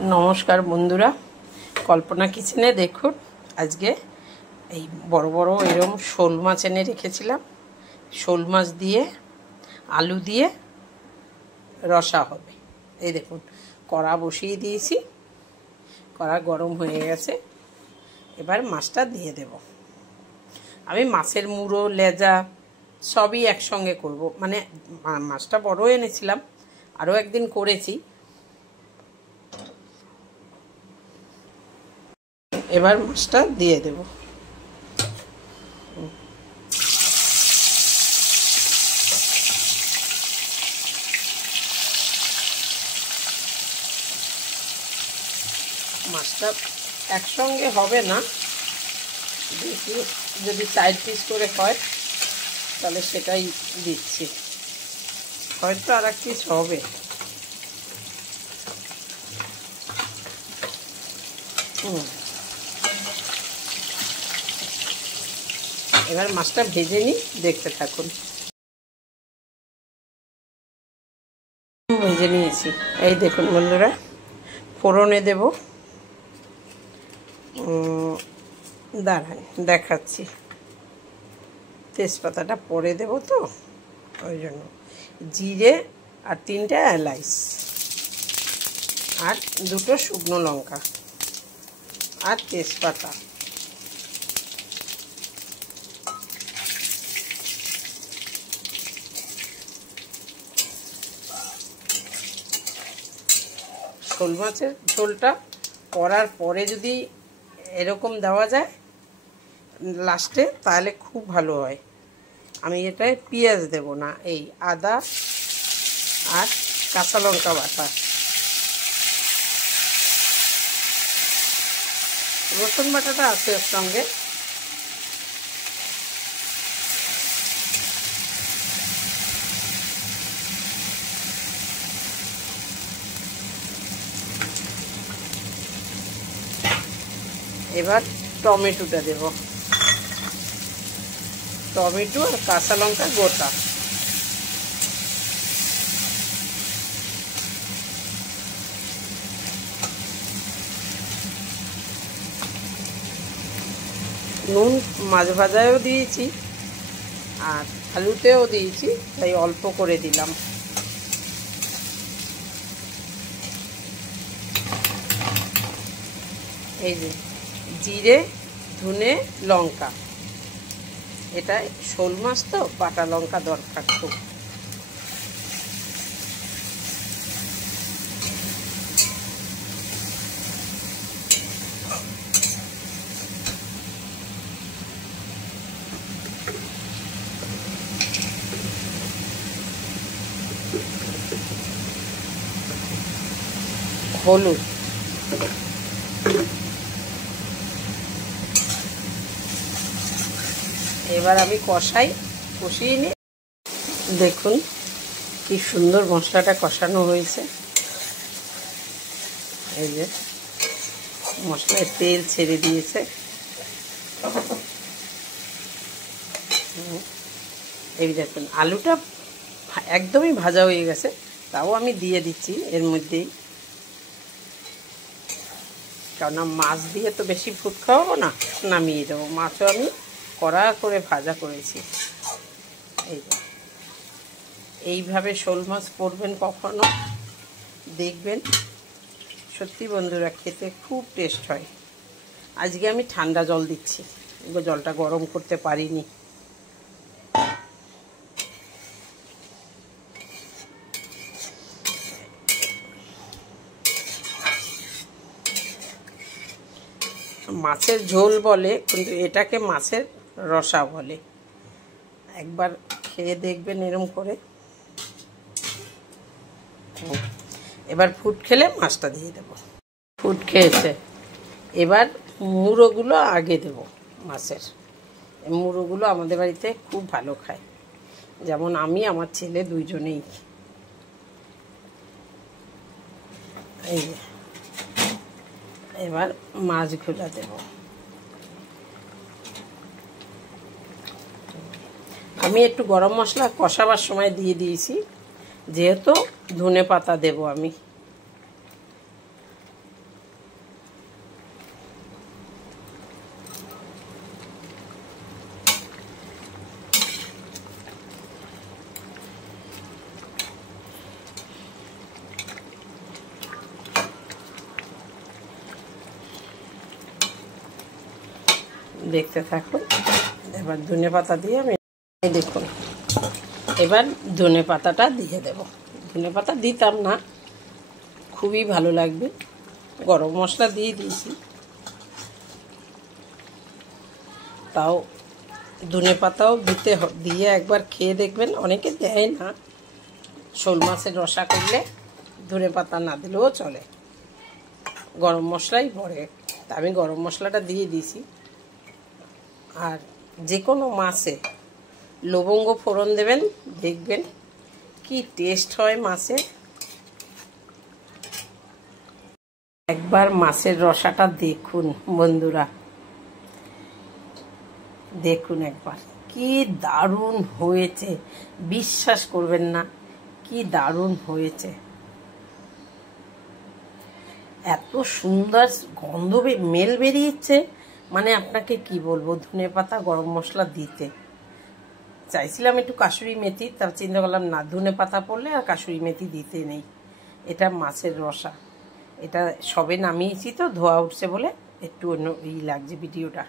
नमस्कार बंधुरा कल्पना किचेने देखुन आज के बड़ बड़ एरम शोल माछ एने रेखेछिलाम। शोल माछ दिए आलू दिए रसा होबे। এই দেখুন কড়া বসিয়ে দিয়েছি, কড়া গরম হয়ে গেছে। এবার মাছটা দিয়ে দেব। আমি মাছের মুড়ো লেজা সবই একসঙ্গে করব, মানে মাছটা বড় এনেছিলাম, আরও একদিন করেছি। এবার মাছটা দিয়ে দেব। মাছটা একসঙ্গে হবে না, যদি সাইড পিস করে হয় তাহলে সেটাই দিচ্ছি, হয়তো আর এক পিস হবে। এবার মাছটা ভেজে নিই, দেখতে থাকুন। ভেজে নিয়েছি, এই দেখুন বন্ধুরা, ফোড়নে দেব। দাঁড়ান দেখাচ্ছি, তেজপাতাটা পরে দেব তো ওই জন্য। জিরে আর 3টা এলাচ আর 2টো শুকনো লঙ্কা আর তেজপাতা। শোল মাছের ঝোলটা করার পরে যদি এরকম দেওয়া যায় লাস্টে তাহলে খুব ভালো হয়। আমি এটায় পেঁয়াজ দেব না, এই আদা আর কাঁচা লঙ্কা বাটা, রসুন বাটাটা আছে এর সঙ্গে। এবার টমেটোটা দেব, টমেটো আর কাঁচা লঙ্কা গোটা। নুন মাছ ভাজায়ও দিয়েছি আর আলুতেও দিয়েছি, তাই অল্প করে দিলাম। এই যে জিরে ধনে লঙ্কা, এটা শোল মাছ তো বাটা লঙ্কা দরকার খুব। হলুদ, এবার আমি কষিয়ে নিই। দেখুন কি সুন্দর মশলাটা কষানো হয়েছে। এই যে মশলায় তেল ছেড়ে দিয়েছে। এই দেখুন আলুটা একদমই ভাজা হয়ে গেছে, তাও আমি দিয়ে দিচ্ছি এর মধ্যেই, কেননা মাছ দিয়ে তো বেশি ফুট খাওয়াবো না, নামিয়ে দেবো। মাছও আমি কড়া করে ভাজা করেছি। এইভাবে শোল মাছ করবেন কখনো, দেখবেন সত্যি বন্ধুরা খেতে খুব টেস্ট হয়। আজকে আমি ঠান্ডা জল দিচ্ছি, জলটা গরম করতে পারিনি। মাছের ঝোল বলে, কিন্তু এটাকে মাছের রসা বলে। একবার খেয়ে দেখবেন এরম করে। এবার ফুট খেলে মাছটা দিয়ে দেব। ফুট খেয়েছে, এবার মুড়োগুলো আগে দেব মাছের। মুড়োগুলো আমাদের বাড়িতে খুব ভালো খায়, যেমন আমি আমার ছেলে দুইজনেই। এই এবার মাছগুলো দেব। আমি একটু গরম মশলা কষাবার সময় দিয়ে দিয়েছি, যেহেতু ধনে পাতা দেব আমি। দেখতে থাকুন। এবার ধনেপাতা দিয়ে আমি দেখুন, এবার ধনেপাতাটা দিয়ে দেব। ধনেপাতা দিতাম না, খুবই ভালো লাগবে। গরম মশলা দিয়ে দিয়েছি, তাও ধনেপাতাও দিয়ে একবার খেয়ে দেখবেন। অনেকে দেয় না, শোল মাছের রসা করলে ধনেপাতা না দিলেও চলে, গরম মশলাই পড়ে। তা আমি গরম মশলাটা দিয়ে দিয়েছি। আর যে কোনো মাছে লবঙ্গ ফোড়ন দেবেন, দেখবেন কি টেস্ট হয় মাছে। একবার মাছের রসাটা দেখুন বন্ধুরা, দেখুন একবার কি দারুণ হয়েছে, বিশ্বাস করবেন না কি দারুণ হয়েছে। এত সুন্দর গন্ধ মেল বেরিয়েছে, মানে আপনাকে কি বলবো। ধনেপাতা গরম মশলা দিতে চাইছিলাম একটু কাসুরি মেথি, তার চিন্তা করলাম না, ধনেপাতা পড়লে আর কাসুরি মেথি দিতে নেই। এটা মাছের রসা, এটা সবে নামিয়েছি তো, ধোয়া উঠছে বলে একটু অন্য লাগছে ভিডিওটা।